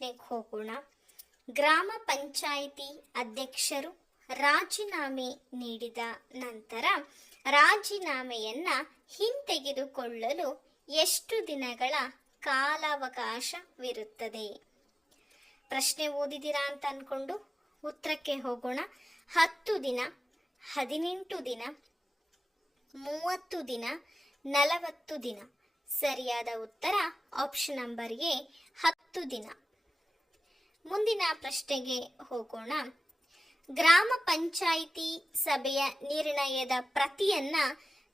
ಪ್ರಶ್ನೆಗೆ ಹೋಗೋಣ. ಗ್ರಾಮ ಪಂಚಾಯಿತಿ ಅಧ್ಯಕ್ಷರು ರಾಜೀನಾಮೆ ನೀಡಿದ ನಂತರ ರಾಜೀನಾಮೆಯನ್ನ ಹಿಂತೆಗೆದುಕೊಳ್ಳಲು ಎಷ್ಟು ದಿನಗಳ ಕಾಲಾವಕಾಶವಿರುತ್ತದೆ? ಪ್ರಶ್ನೆ ಓದಿದಿರಾ ಅಂತ ಅನ್ಕೊಂಡು ಉತ್ತರಕ್ಕೆ ಹೋಗೋಣ. 10 ದಿನ, 18 ದಿನ, 30 ದಿನ, 40 ದಿನ. ಸರಿಯಾದ ಉತ್ತರ ಆಪ್ಷನ್ ನಂಬರ್ ಎ, 10 ದಿನ. ಮುಂದಿನ ಪ್ರಶ್ನೆಗೆ ಹೋಗೋಣ. ಗ್ರಾಮ ಪಂಚಾಯಿತಿ ಸಭೆಯ ನಿರ್ಣಯದ ಪ್ರತಿಯನ್ನ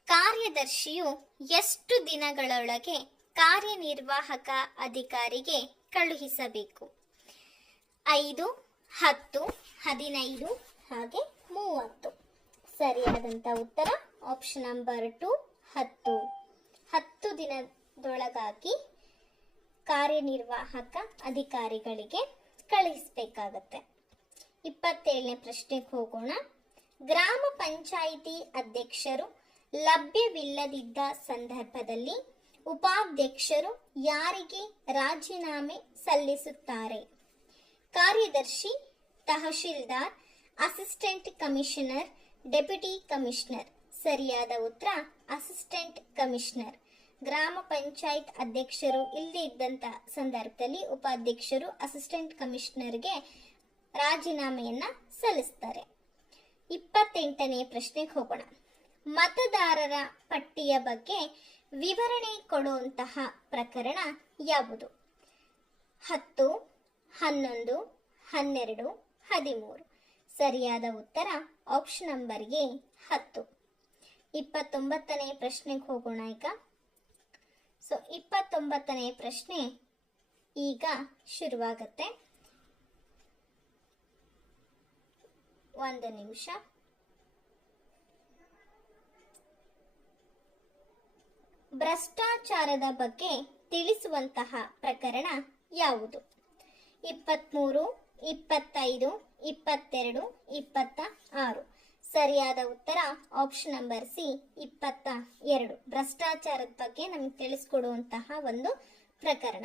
ಕಾರ್ಯದರ್ಶಿಯು ಎಷ್ಟು ದಿನಗಳೊಳಗೆ ಕಾರ್ಯನಿರ್ವಾಹಕ ಅಧಿಕಾರಿಗೆ ಕಳುಹಿಸಬೇಕು? 5, 10, 15 ಹಾಗೆ 30. ಸರಿಯಾದಂಥ ಉತ್ತರ ಆಪ್ಷನ್ ನಂಬರ್ 2, 10. 10 ದಿನದೊಳಗಾಗಿ ಕಾರ್ಯನಿರ್ವಾಹಕ ಅಧಿಕಾರಿಗಳಿಗೆ ಕಳುಹಿಸಬೇಕಾಗತ್ತೆ. 27ನೇ ಪ್ರಶ್ನೆಗೆ ಹೋಗೋಣ. ಗ್ರಾಮ ಪಂಚಾಯಿತಿ ಅಧ್ಯಕ್ಷರು ಲಭ್ಯವಿಲ್ಲದಿದ್ದ ಸಂದರ್ಭದಲ್ಲಿ ಉಪಾಧ್ಯಕ್ಷರು ಯಾರಿಗೆ ರಾಜೀನಾಮೆ ಸಲ್ಲಿಸುತ್ತಾರೆ? ಕಾರ್ಯದರ್ಶಿ, tahsildar, assistant commissioner, deputy commissioner. ಸರಿಯಾದ ಉತ್ತರ ಅಸಿಸ್ಟೆಂಟ್ ಕಮಿಷನರ್. ಗ್ರಾಮ ಪಂಚಾಯತ್ ಅಧ್ಯಕ್ಷರು ಇಲ್ಲದೇ ಇದ್ದಂಥ ಸಂದರ್ಭದಲ್ಲಿ ಉಪಾಧ್ಯಕ್ಷರು ಅಸಿಸ್ಟೆಂಟ್ ಕಮಿಷನರ್ಗೆ ರಾಜೀನಾಮೆಯನ್ನ ಸಲ್ಲಿಸ್ತಾರೆ. 28ನೇ ಪ್ರಶ್ನೆಗೆ ಹೋಗೋಣ. ಮತದಾರರ ಪಟ್ಟಿಯ ಬಗ್ಗೆ ವಿವರಣೆ ಕೊಡುವಂತಹ ಪ್ರಕರಣ ಯಾವುದು? 10, 11, 12, 13. ಸರಿಯಾದ ಉತ್ತರ ಆಪ್ಷನ್ ನಂಬರ್ ಎ, 10. 29ನೇ ಪ್ರಶ್ನೆಗೆ ಹೋಗೋಣ ಈಗ. 29ನೇ ಪ್ರಶ್ನೆ ಈಗ ಶುರುವಾಗತ್ತೆ. ಒಂದು ನಿಮಿಷ. ಭ್ರಷ್ಟಾಚಾರದ ಬಗ್ಗೆ ತಿಳಿಸುವಂತಹ ಪ್ರಕರಣ ಯಾವುದು? 23, 25, 22, 26. ಸರಿಯಾದ ಉತ್ತರ ಆಪ್ಷನ್ ನಂಬರ್ ಸಿ, 22. ಭ್ರಷ್ಟಾಚಾರದ ಬಗ್ಗೆ ನಮಗೆ ತಿಳಿಸ್ಕೊಡುವಂತಹ ಒಂದು ಪ್ರಕರಣ.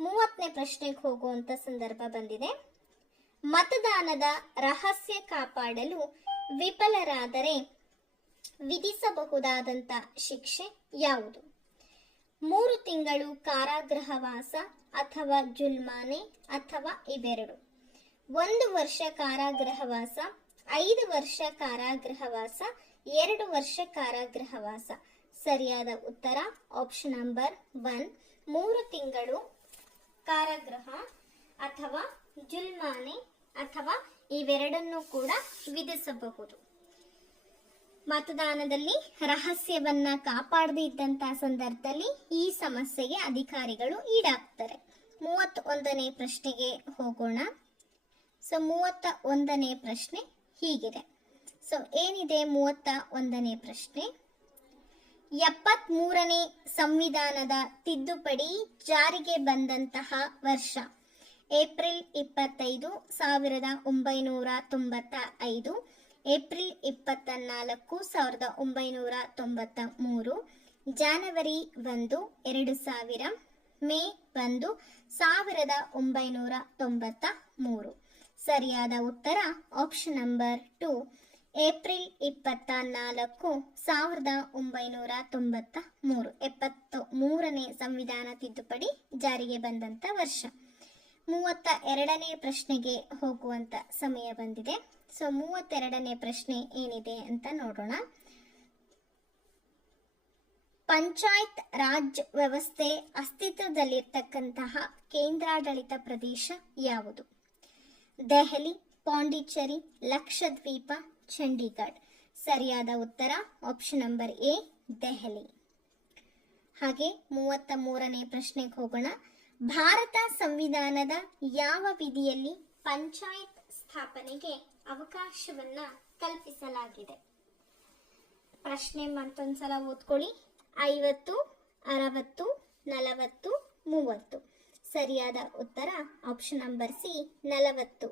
30ನೇ ಪ್ರಶ್ನೆಗೆ ಹೋಗುವಂತ ಸಂದರ್ಭ ಬಂದಿದೆ. ಮತದಾನದ ರಹಸ್ಯ ಕಾಪಾಡಲು ವಿಫಲರಾದರೆ ವಿಧಿಸಬಹುದಾದಂಥ ಶಿಕ್ಷೆ ಯಾವುದು? 3 ತಿಂಗಳು ಕಾರಾಗೃಹವಾಸ ಅಥವಾ ಜುಲ್ಮಾನೆ ಅಥವಾ ಇವೆರಡು. 1 ವರ್ಷ ಕಾರಾಗೃಹವಾಸ, 5 ವರ್ಷ ಕಾರಾಗೃಹವಾಸ, 2 ವರ್ಷ ಕಾರಾಗೃಹವಾಸ. ಸರಿಯಾದ ಉತ್ತರ ಆಪ್ಷನ್ ನಂಬರ್ 1, 3 ತಿಂಗಳು ಕಾರಾಗೃಹ ಅಥವಾ ಜುಲ್ಮಾನೆ ಅಥವಾ ಇವೆರಡನ್ನು ಕೂಡ ವಿಧಿಸಬಹುದು. ಮತದಾನದಲ್ಲಿ ರಹಸ್ಯವನ್ನ ಕಾಪಾಡದೇ ಇದ್ದಂತಹ ಸಂದರ್ಭದಲ್ಲಿ ಈ ಸಮಸ್ಯೆಗೆ ಅಧಿಕಾರಿಗಳು ಈಡಾಗ್ತಾರೆ. 31ನೇ ಪ್ರಶ್ನೆಗೆ ಹೋಗೋಣ. 31ನೇ ಪ್ರಶ್ನೆ ಹೀಗಿದೆ. ಏನಿದೆ 31ನೇ ಪ್ರಶ್ನೆ? 73ನೇ ಸಂವಿಧಾನದ ತಿದ್ದುಪಡಿ ಜಾರಿಗೆ ಬಂದಂತಹ ವರ್ಷ ಏಪ್ರಿಲ್ 25, 1995, ಏಪ್ರಿಲ್ 24, 1993, ಜನವರಿ 1, 2000, ಮೇ 1, 1993. ಸರಿಯಾದ ಉತ್ತರ ಆಪ್ಷನ್ ನಂಬರ್ 2, ಏಪ್ರಿಲ್ 24, 1993. 73ನೇ ಸಂವಿಧಾನ ತಿದ್ದುಪಡಿ ಜಾರಿಗೆ ಬಂದಂತ ವರ್ಷ. 32ನೇ ಪ್ರಶ್ನೆಗೆ ಹೋಗುವಂತ ಸಮಯ ಬಂದಿದೆ. 32ನೇ ಪ್ರಶ್ನೆ ಏನಿದೆ ಅಂತ ನೋಡೋಣ. ಪಂಚಾಯತ್ ರಾಜ್ ವ್ಯವಸ್ಥೆ ಅಸ್ತಿತ್ವದಲ್ಲಿರ್ತಕ್ಕಂತಹ ಕೇಂದ್ರಾಡಳಿತ ಪ್ರದೇಶ ಯಾವುದು? ದೆಹಲಿ, ಪಾಂಡಿಚೇರಿ, ಲಕ್ಷದ್ವೀಪ, ಚಂಡೀಗಢ. ಸರಿಯಾದ ಉತ್ತರ ಆಪ್ಷನ್ ನಂಬರ್ ಎ, ದೆಹಲಿ. ಹಾಗೆ 33ನೇ ಪ್ರಶ್ನೆಗೆ ಹೋಗೋಣ. ಭಾರತ ಸಂವಿಧಾನದ ಯಾವ ವಿಧಿಯಲ್ಲಿ ಪಂಚಾಯತ್ ಸ್ಥಾಪನೆಗೆ ಅವಕಾಶವನ್ನ ಕಲ್ಪಿಸಲಾಗಿದೆ? ಪ್ರಶ್ನೆ ಮತ್ತೊಂದ್ಸಲ ಓದ್ಕೊಳ್ಳಿ. 50, 60, 40, 30. ಸರಿಯಾದ ಉತ್ತರ ಆಪ್ಷನ್ ನಂಬರ್ ಸಿ, 40.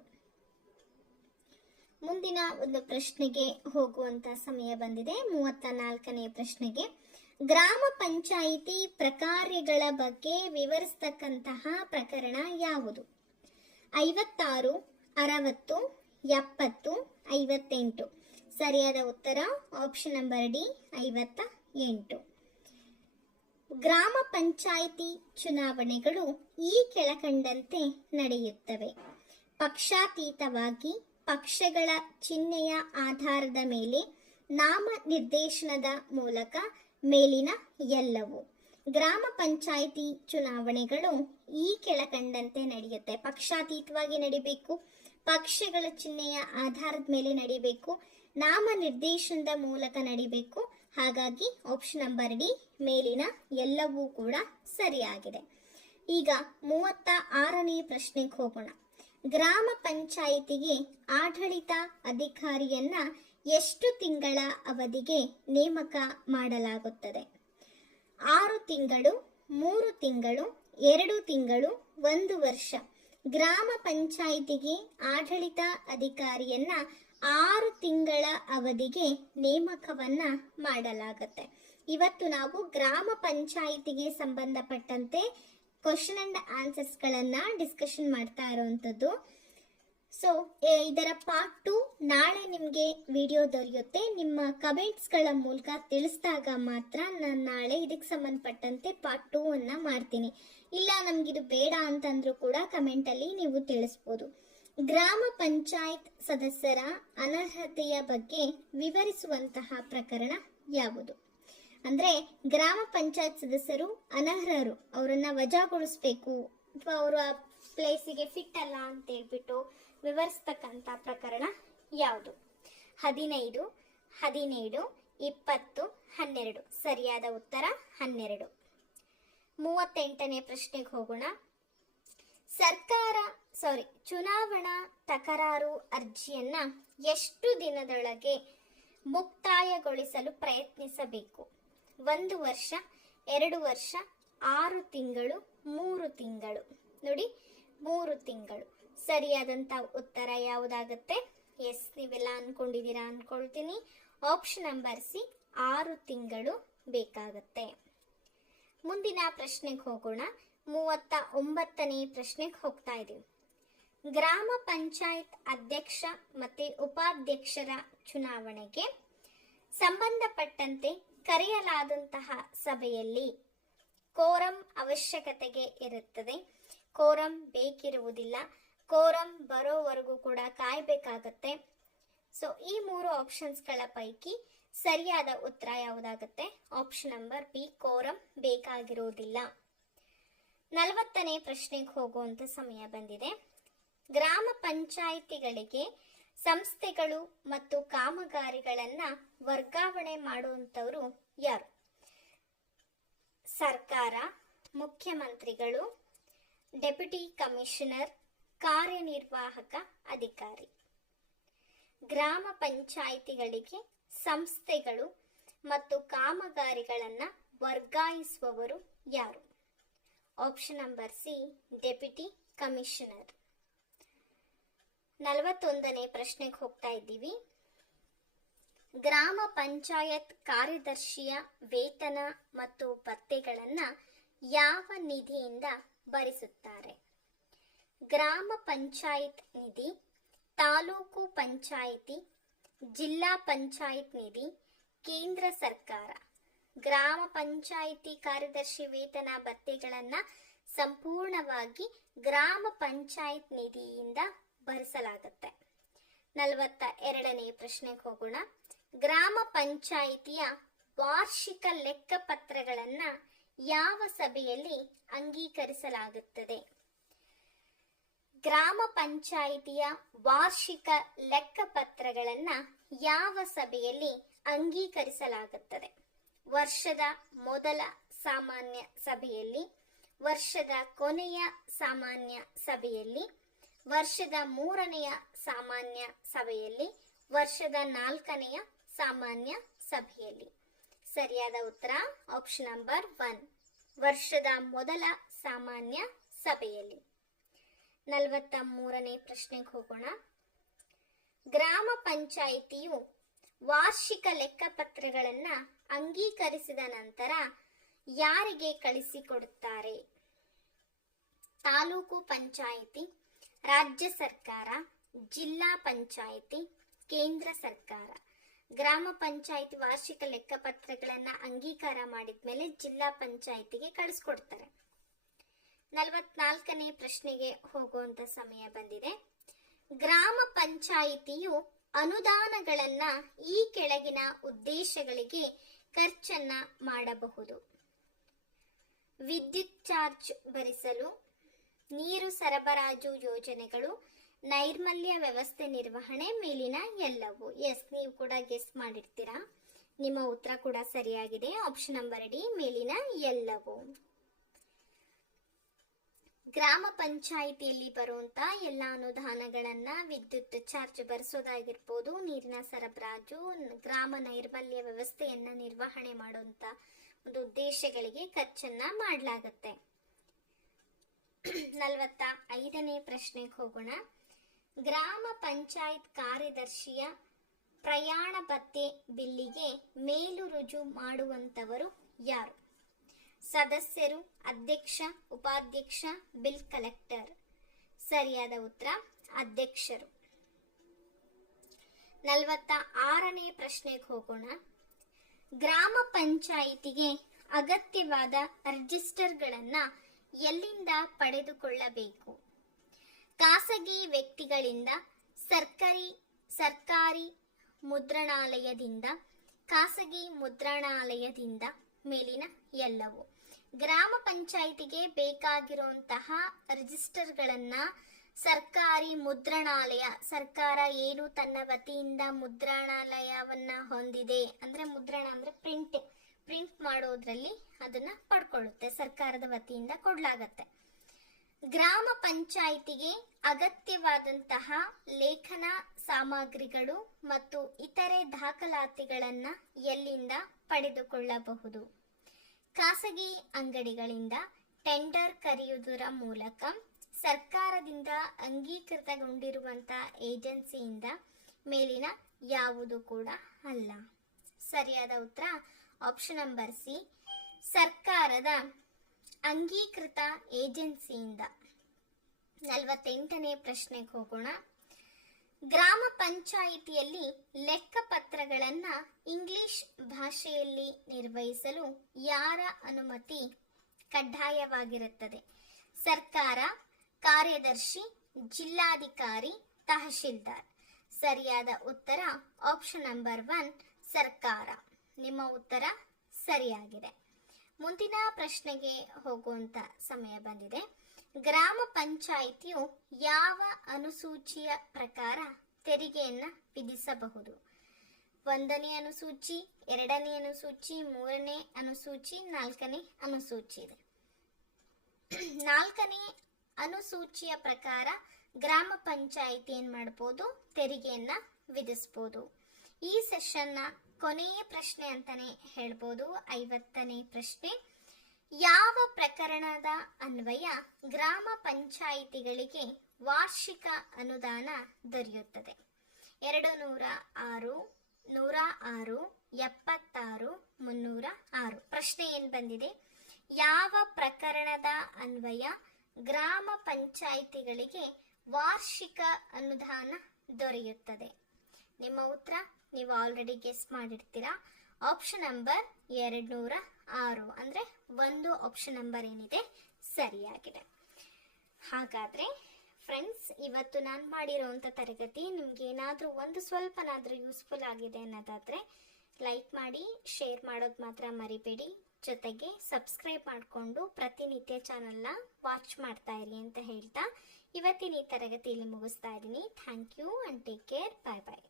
ಮುಂದಿನ ಒಂದು ಪ್ರಶ್ನೆಗೆ ಹೋಗುವಂತ ಸಮಯ ಬಂದಿದೆ. 34ನೇ ಪ್ರಶ್ನೆಗೆ. ಗ್ರಾಮ ಪಂಚಾಯಿತಿ ಪ್ರಕಾರ್ಯಗಳ ಬಗ್ಗೆ ವಿವರಿಸತಕ್ಕಂತಹ ಪ್ರಕರಣ ಯಾವುದು? 56, 60, 70, 58. ಸರಿಯಾದ ಉತ್ತರ ಆಪ್ಷನ್ ನಂಬರ್ ಡಿ 58. ಗ್ರಾಮ ಪಂಚಾಯಿತಿ ಚುನಾವಣೆಗಳು ಈ ಕೆಳಕಂಡಂತೆ ನಡೆಯುತ್ತವೆ. ಪಕ್ಷಾತೀತವಾಗಿ ಪಕ್ಷಗಳ ಚಿಹ್ನೆಯ ಆಧಾರದ ಮೇಲೆ ನಾಮನಿರ್ದೇಶನದ ಮೂಲಕ ಮೇಲಿನ ಎಲ್ಲವೂ. ಗ್ರಾಮ ಪಂಚಾಯಿತಿ ಚುನಾವಣೆಗಳು ಈ ಕೆಳಕಂಡಂತೆ ನಡೆಯುತ್ತೆ. ಪಕ್ಷಾತೀತವಾಗಿ ನಡಿಬೇಕು, ಪಕ್ಷಗಳ ಚಿಹ್ನೆಯ ಆಧಾರದ ಮೇಲೆ ನಡಿಬೇಕು, ನಾಮನಿರ್ದೇಶನದ ಮೂಲಕ ನಡಿಬೇಕು. ಹಾಗಾಗಿ ಆಪ್ಷನ್ ನಂಬರ್ ಡಿ ಮೇಲಿನ ಎಲ್ಲವೂ ಕೂಡ ಸರಿಯಾಗಿದೆ. ಈಗ 36ನೇ ಪ್ರಶ್ನೆಗೆ ಹೋಗೋಣ. ಗ್ರಾಮ ಪಂಚಾಯಿತಿಗೆ ಆಡಳಿತ ಅಧಿಕಾರಿಯನ್ನ ಎಷ್ಟು ತಿಂಗಳ ಅವಧಿಗೆ ನೇಮಕ ಮಾಡಲಾಗುತ್ತದೆ? 6 ತಿಂಗಳು, 3 ತಿಂಗಳು, 2 ತಿಂಗಳು, 1 ವರ್ಷ. ಗ್ರಾಮ ಪಂಚಾಯಿತಿಗೆ ಆಡಳಿತ ಅಧಿಕಾರಿಯನ್ನ 6 ತಿಂಗಳ ಅವಧಿಗೆ ನೇಮಕವನ್ನ ಮಾಡಲಾಗುತ್ತೆ. ಇವತ್ತು ನಾವು ಗ್ರಾಮ ಪಂಚಾಯಿತಿಗೆ ಸಂಬಂಧಪಟ್ಟಂತೆ ಕ್ವಶನ್ ಅಂಡ್ ಆನ್ಸರ್ಸ್ಗಳನ್ನ ಡಿಸ್ಕಷನ್ ಮಾಡ್ತಾ ಇರುವಂಥದ್ದು. ಸೊ ಇದರ ಪಾರ್ಟ್ 2 ನಾಳೆ ನಿಮಗೆ ವಿಡಿಯೋ ದೊರೆಯುತ್ತೆ. ನಿಮ್ಮ ಕಮೆಂಟ್ಸ್ಗಳ ಮೂಲಕ ತಿಳಿಸಿದಾಗ ಮಾತ್ರ ನಾನು ನಾಳೆ ಇದಕ್ಕೆ ಸಂಬಂಧಪಟ್ಟಂತೆ ಪಾರ್ಟ್ 2 ಅನ್ನ ಮಾಡ್ತೀನಿ. ಇಲ್ಲ ನಮಗಿದು ಬೇಡ ಅಂತಂದ್ರೂ ಕೂಡ ಕಮೆಂಟಲ್ಲಿ ನೀವು ತಿಳಿಸ್ಬೋದು. ಗ್ರಾಮ ಪಂಚಾಯತ್ ಸದಸ್ಯರ ಅನರ್ಹತೆಯ ಬಗ್ಗೆ ವಿವರಿಸುವಂತಹ ಪ್ರಕರಣ ಯಾವುದು? ಅಂದ್ರೆ ಗ್ರಾಮ ಪಂಚಾಯತ್ ಸದಸ್ಯರು ಅನರ್ಹರು, ಅವರನ್ನ ವಜಾಗೊಳಿಸ್ಬೇಕು ಅಥವಾ ಅವರ ಪ್ಲೇಸಿಗೆ ಫಿಟ್ ಅಲ್ಲ ಅಂತ ಹೇಳ್ಬಿಟ್ಟು ವಿವರಿಸ್ತಕ್ಕಂಥ ಪ್ರಕರಣ ಯಾವುದು? 15, 17, 20, 12. ಸರಿಯಾದ ಉತ್ತರ 12. 38ನೇ ಪ್ರಶ್ನೆಗೆ ಹೋಗೋಣ. ಚುನಾವಣಾ ತಕರಾರು ಅರ್ಜಿಯನ್ನ ಎಷ್ಟು ದಿನದೊಳಗೆ ಮುಕ್ತಾಯಗೊಳಿಸಲು ಪ್ರಯತ್ನಿಸಬೇಕು? 1 ವರ್ಷ, 2 ವರ್ಷ, 6 ತಿಂಗಳು, 3 ತಿಂಗಳು. ನೋಡಿ, 3 ತಿಂಗಳು. ಸರಿಯಾದಂತ ಉತ್ತರ ಯಾವುದಾಗುತ್ತೆ? ಎಸ್, ನೀವೆಲ್ಲ ಅನ್ಕೊಂಡಿದ್ದೀರಾ ಅನ್ಕೊಳ್ತೀನಿ. ಆಪ್ಷನ್ ನಂಬರ್ ಸಿ 6 ತಿಂಗಳು ಬೇಕಾಗುತ್ತೆ. ಮುಂದಿನ ಪ್ರಶ್ನೆಗೆ ಹೋಗೋಣ. 39ನೇ ಪ್ರಶ್ನೆಗೆ ಹೋಗ್ತಾ ಇದ್ದೀವಿ. ಗ್ರಾಮ ಪಂಚಾಯತ್ ಅಧ್ಯಕ್ಷ ಮತ್ತು ಉಪಾಧ್ಯಕ್ಷರ ಚುನಾವಣೆಗೆ ಸಂಬಂಧಪಟ್ಟಂತೆ ಕರೆಯಲಾದಂತಹ ಸಭೆಯಲ್ಲಿ ಕೋರಂ ಅವಶ್ಯಕತೆಗೆ ಇರುತ್ತದೆ, ಕೋರಂ ಬೇಕಿರುವುದಿಲ್ಲ, ಕೋರಂ ಬರೋವರೆಗೂ ಕೂಡ ಕಾಯಬೇಕಾಗತ್ತೆ. ಸೊ ಈ 3 ಆಪ್ಷನ್ಸ್ಗಳ ಪೈಕಿ ಸರಿಯಾದ ಉತ್ತರ ಯಾವುದಾಗುತ್ತೆ? ಆಪ್ಷನ್ ನಂಬರ್ ಬಿ, ಕೋರಂ ಬೇಕಾಗಿರುವುದಿಲ್ಲ. 40ನೇ ಪ್ರಶ್ನೆಗೆ ಹೋಗುವಂತ ಸಮಯ ಬಂದಿದೆ. ಗ್ರಾಮ ಪಂಚಾಯಿತಿಗಳಿಗೆ ಸಂಸ್ಥೆಗಳು ಮತ್ತು ಕಾಮಗಾರಿಗಳನ್ನ ವರ್ಗಾವಣೆ ಮಾಡುವಂತವರು ಯಾರು? ಸರ್ಕಾರ, ಮುಖ್ಯಮಂತ್ರಿಗಳು, ಡೆಪ್ಯೂಟಿ ಕಮಿಷನರ್, ಕಾರ್ಯನಿರ್ವಾಹಕ ಅಧಿಕಾರಿ. ಗ್ರಾಮ ಪಂಚಾಯಿತಿಗಳಿಗೆ ಸಂಸ್ಥೆಗಳು ಮತ್ತು ಕಾಮಗಾರಿಗಳನ್ನ ವರ್ಗಾಯಿಸುವವರು ಯಾರು? Option number C, deputy commissioner. 41ನೇ ಪ್ರಶ್ನೆಗೆ ಹೋಗ್ತಾ ಇದ್ದೀವಿ. ಗ್ರಾಮ ಪಂಚಾಯತ್ ಕಾರ್ಯದರ್ಶಿಯ ವೇತನ ಮತ್ತು ಭತ್ಯೆಗಳನ್ನ ಯಾವ ನಿಧಿಯಿಂದ ಭರಿಸುತ್ತಾರೆ? ಗ್ರಾಮ ಪಂಚಾಯತ್ ನಿಧಿ, ತಾಲೂಕು ಪಂಚಾಯಿತಿ, ಜಿಲ್ಲಾ ಪಂಚಾಯತ್ ನಿಧಿ, ಕೇಂದ್ರ ಸರ್ಕಾರ. ಗ್ರಾಮ ಪಂಚಾಯಿತಿ ಕಾರ್ಯದರ್ಶಿ ವೇತನ ಭತ್ಯೆಗಳನ್ನ ಸಂಪೂರ್ಣವಾಗಿ ಗ್ರಾಮ ಪಂಚಾಯತ್ ನಿಧಿಯಿಂದ ಭರಿಸಲಾಗುತ್ತೆ. 42ನೇ ಪ್ರಶ್ನೆಗೆ ಹೋಗೋಣ. ಗ್ರಾಮ ಪಂಚಾಯಿತಿಯ ವಾರ್ಷಿಕ ಲೆಕ್ಕಪತ್ರಗಳನ್ನ ಯಾವ ಸಭೆಯಲ್ಲಿ ಅಂಗೀಕರಿಸಲಾಗುತ್ತದೆ? ಗ್ರಾಮ ಪಂಚಾಯಿತಿಯ ವಾರ್ಷಿಕ ಲೆಕ್ಕಪತ್ರಗಳನ್ನ ಯಾವ ಸಭೆಯಲ್ಲಿ ಅಂಗೀಕರಿಸಲಾಗುತ್ತದೆ? ವರ್ಷದ ಮೊದಲ ಸಾಮಾನ್ಯ ಸಭೆಯಲ್ಲಿ, ವರ್ಷದ ಕೊನೆಯ ಸಾಮಾನ್ಯ ಸಭೆಯಲ್ಲಿ, ವರ್ಷದ 3ನೆಯ ಸಾಮಾನ್ಯ ಸಭೆಯಲ್ಲಿ, ವರ್ಷದ 4ನೆಯ ಸಾಮಾನ್ಯ ಸಭೆಯಲ್ಲಿ. ಸರಿಯಾದ ಉತ್ತರ ಆಪ್ಷನ್ ನಂಬರ್ 1, ವರ್ಷದ ಮೊದಲ ಸಾಮಾನ್ಯ ಸಭೆಯಲ್ಲಿ. 43ನೇ ಪ್ರಶ್ನೆಗೆ ಹೋಗೋಣ. ಗ್ರಾಮ ಪಂಚಾಯಿತಿಯು ವಾರ್ಷಿಕ ಲೆಕ್ಕಪತ್ರಗಳನ್ನ ಅಂಗೀಕರಿಸಿದ ನಂತರ ಯಾರಿಗೆ ಕಳಿಸಿಕೊಡುತ್ತಾರೆ? ತಾಲೂಕು ಪಂಚಾಯಿತಿ, ರಾಜ್ಯ ಸರ್ಕಾರ, ಜಿಲ್ಲಾ ಪಂಚಾಯಿತಿ, ಕೇಂದ್ರ ಸರ್ಕಾರ. ಗ್ರಾಮ ಪಂಚಾಯಿತಿ ವಾರ್ಷಿಕ ಲೆಕ್ಕಪತ್ರಗಳನ್ನ ಅಂಗೀಕಾರ ಮಾಡಿದ್ಮೇಲೆ ಜಿಲ್ಲಾ ಪಂಚಾಯಿತಿಗೆ ಕಳಿಸ್ಕೊಡ್ತಾರೆ. 44ನೇ ಪ್ರಶ್ನೆಗೆ ಹೋಗುವಂತ ಸಮಯ ಬಂದಿದೆ. ಗ್ರಾಮ ಪಂಚಾಯಿತಿಯು ಅನುದಾನಗಳನ್ನ ಈ ಕೆಳಗಿನ ಉದ್ದೇಶಗಳಿಗೆ ಖರ್ಚನ್ನ ಮಾಡಬಹುದು. ವಿದ್ಯುತ್ ಚಾರ್ಜ್ ಭರಿಸಲು, ನೀರು ಸರಬರಾಜು ಯೋಜನೆಗಳು, ನೈರ್ಮಲ್ಯ ವ್ಯವಸ್ಥೆ ನಿರ್ವಹಣೆ, ಮೇಲಿನ ಎಲ್ಲವೂ. ಎಸ್, ನೀವು ಕೂಡ ಗೆಸ್ ಮಾಡಿರ್ತೀರಾ. ನಿಮ್ಮ ಉತ್ತರ ಕೂಡ ಸರಿಯಾಗಿದೆ. ಆಪ್ಷನ್ ನಂಬರ್ ಡಿ, ಮೇಲಿನ ಎಲ್ಲವೂ. ಗ್ರಾಮ ಪಂಚಾಯಿತಿಯಲ್ಲಿ ಬರುವಂತ ಎಲ್ಲ ಅನುದಾನಗಳನ್ನ ವಿದ್ಯುತ್ ಚಾರ್ಜ್ ಭರಿಸೋದಾಗಿರ್ಬೋದು, ನೀರಿನ ಸರಬರಾಜು, ಗ್ರಾಮ ನೈರ್ಮಲ್ಯ ವ್ಯವಸ್ಥೆಯನ್ನ ನಿರ್ವಹಣೆ ಮಾಡುವಂತ ಒಂದು ಉದ್ದೇಶಗಳಿಗೆ ಖರ್ಚನ್ನ ಮಾಡಲಾಗುತ್ತೆ. 45ನೇ ಪ್ರಶ್ನೆಗೆ ಹೋಗೋಣ. ಗ್ರಾಮ ಪಂಚಾಯತ್ ಕಾರ್ಯದರ್ಶಿಯ ಪ್ರಯಾಣ ಭತ್ಯೆ ಬಿಲ್ಲಿಗೆ ಮೇಲು ರುಜು ಮಾಡುವಂತವರು ಯಾರು? ಸದಸ್ಯರು, ಅಧ್ಯಕ್ಷ, ಉಪಾಧ್ಯಕ್ಷ, ಬಿಲ್ ಕಲೆಕ್ಟರ್. ಸರಿಯಾದ ಉತ್ತರ ಅಧ್ಯಕ್ಷರು. 46ನೇ ಪ್ರಶ್ನೆಗೆ ಹೋಗೋಣ. ಗ್ರಾಮ ಪಂಚಾಯಿತಿಗೆ ಅಗತ್ಯವಾದ ರಿಜಿಸ್ಟರ್ಗಳನ್ನ ಎಲ್ಲಿಂದ ಪಡೆದುಕೊಳ್ಳಬೇಕು? ಖಾಸಗಿ ವ್ಯಕ್ತಿಗಳಿಂದ, ಸರ್ಕಾರಿ ಮುದ್ರಣಾಲಯದಿಂದ, ಖಾಸಗಿ ಮುದ್ರಣಾಲಯದಿಂದ, ಮೇಲಿನ ಎಲ್ಲವೂ. ಗ್ರಾಮ ಪಂಚಾಯಿತಿಗೆ ಬೇಕಾಗಿರುವಂತಹ ರಿಜಿಸ್ಟರ್ಗಳನ್ನ ಸರ್ಕಾರಿ ಮುದ್ರಣಾಲಯ, ಸರ್ಕಾರ ಏನು ತನ್ನ ವತಿಯಿಂದ ಮುದ್ರಣಾಲಯವನ್ನ ಹೊಂದಿದೆ, ಅಂದ್ರೆ ಮುದ್ರಣ ಅಂದ್ರೆ ಪ್ರಿಂಟ್ ಮಾಡೋದ್ರಲ್ಲಿ ಅದನ್ನ ಪಡ್ಕೊಳ್ಳುತ್ತೆ, ಸರ್ಕಾರದ ವತಿಯಿಂದ ಕೊಡ್ಲಾಗತ್ತೆ. ಗ್ರಾಮ ಪಂಚಾಯಿತಿಗೆ ಅಗತ್ಯವಾದಂತಹ ಲೇಖನ ಸಾಮಗ್ರಿಗಳು ಮತ್ತು ಇತರೆ ದಾಖಲಾತಿಗಳನ್ನ ಎಲ್ಲಿಂದ ಪಡೆದುಕೊಳ್ಳಬಹುದು? ಖಾಸಗಿ ಅಂಗಡಿಗಳಿಂದ, ಟೆಂಡರ್ ಕರೆಯುವುದರ ಮೂಲಕ, ಸರ್ಕಾರದಿಂದ ಅಂಗೀಕೃತಗೊಂಡಿರುವಂತಹ ಏಜೆನ್ಸಿಯಿಂದ, ಮೇಲಿನ ಯಾವುದು ಕೂಡ ಅಲ್ಲ. ಸರಿಯಾದ ಉತ್ತರ ಆಪ್ಷನ್ ನಂಬರ್ ಸಿ, ಸರ್ಕಾರದ ಅಂಗೀಕೃತ ಏಜೆನ್ಸಿಯಿಂದ. 48ನೇ ಪ್ರಶ್ನೆಗೆ ಹೋಗೋಣ. ಗ್ರಾಮ ಪಂಚಾಯಿತಿಯಲ್ಲಿ ಲೆಕ್ಕಪತ್ರಗಳನ್ನ ಇಂಗ್ಲಿಷ್ ಭಾಷೆಯಲ್ಲಿ ನಿರ್ವಹಿಸಲು ಯಾರ ಅನುಮತಿ ಕಡ್ಡಾಯವಾಗಿರುತ್ತದೆ? ಸರ್ಕಾರ, ಕಾರ್ಯದರ್ಶಿ, ಜಿಲ್ಲಾಧಿಕಾರಿ, ತಹಶೀಲ್ದಾರ್. ಸರಿಯಾದ ಉತ್ತರ ಆಪ್ಷನ್ ನಂಬರ್ 1, ಸರ್ಕಾರ. ನಿಮ್ಮ ಉತ್ತರ ಸರಿಯಾಗಿದೆ. ಮುಂದಿನ ಪ್ರಶ್ನೆಗೆ ಹೋಗುವಂತ ಸಮಯ ಬಂದಿದೆ. ಗ್ರಾಮ ಪಂಚಾಯಿತಿಯು ಯಾವ ಅನುಸೂಚಿಯ ಪ್ರಕಾರ ತೆರಿಗೆಯನ್ನ ವಿಧಿಸಬಹುದು? 1ನೇ ಅನುಸೂಚಿ, 2ನೇ ಅನುಸೂಚಿ, 3ನೇ ಅನುಸೂಚಿ, 4ನೇ ಅನುಸೂಚಿ ಇದೆ. 4ನೇ ಅನುಸೂಚಿಯ ಪ್ರಕಾರ ಗ್ರಾಮ ಪಂಚಾಯಿತಿ ಏನ್ ಮಾಡಬಹುದು? ತೆರಿಗೆಯನ್ನ ವಿಧಿಸಬಹುದು. ಈ ಸೆಷನ್ನ ಕೊನೆಯ ಪ್ರಶ್ನೆ ಅಂತಾನೆ ಹೇಳ್ಬೋದು. 50ನೇ ಪ್ರಶ್ನೆ. ಯಾವ ಪ್ರಕರಣದ ಅನ್ವಯ ಗ್ರಾಮ ಪಂಚಾಯಿತಿಗಳಿಗೆ ವಾರ್ಷಿಕ ಅನುದಾನ ದೊರೆಯುತ್ತದೆ? 206, 106, 76, 306. ಪ್ರಶ್ನೆ ಏನ್ ಬಂದಿದೆ? ಯಾವ ಪ್ರಕರಣದ ಅನ್ವಯ ಗ್ರಾಮ ಪಂಚಾಯಿತಿಗಳಿಗೆ ವಾರ್ಷಿಕ ಅನುದಾನ ದೊರೆಯುತ್ತದೆ? ನಿಮ್ಮ ಉತ್ತರ ನೀವು ಆಲ್ರೆಡಿ ಗೆಸ್ ಮಾಡಿರ್ತೀರಾ. ಆಪ್ಷನ್ ನಂಬರ್ 206, ಅಂದ್ರೆ 1 ಆಪ್ಷನ್ ನಂಬರ್ ಏನಿದೆ ಸರಿಯಾಗಿದೆ. ಹಾಗಾದ್ರೆ ಫ್ರೆಂಡ್ಸ್, ಇವತ್ತು ನಾನು ಮಾಡಿರೋಂಥ ತರಗತಿ ನಿಮ್ಗೆ ಏನಾದರೂ ಒಂದು ಸ್ವಲ್ಪನಾದರೂ ಯೂಸ್ಫುಲ್ ಆಗಿದೆ ಅನ್ನೋದಾದ್ರೆ ಲೈಕ್ ಮಾಡಿ, ಶೇರ್ ಮಾಡೋದು ಮಾತ್ರ ಮರಿಬೇಡಿ. ಜೊತೆಗೆ ಸಬ್ಸ್ಕ್ರೈಬ್ ಮಾಡಿಕೊಂಡು ಪ್ರತಿನಿತ್ಯ ಚಾನಲ್ನ ವಾಚ್ ಮಾಡ್ತಾ ಇರಿ ಅಂತ ಹೇಳ್ತಾ ಇವತ್ತಿನ ಈ ತರಗತಿಯಲ್ಲಿ ಮುಗಿಸ್ತಾ ಇದ್ದೀನಿ. Thank you and take care. Bye bye.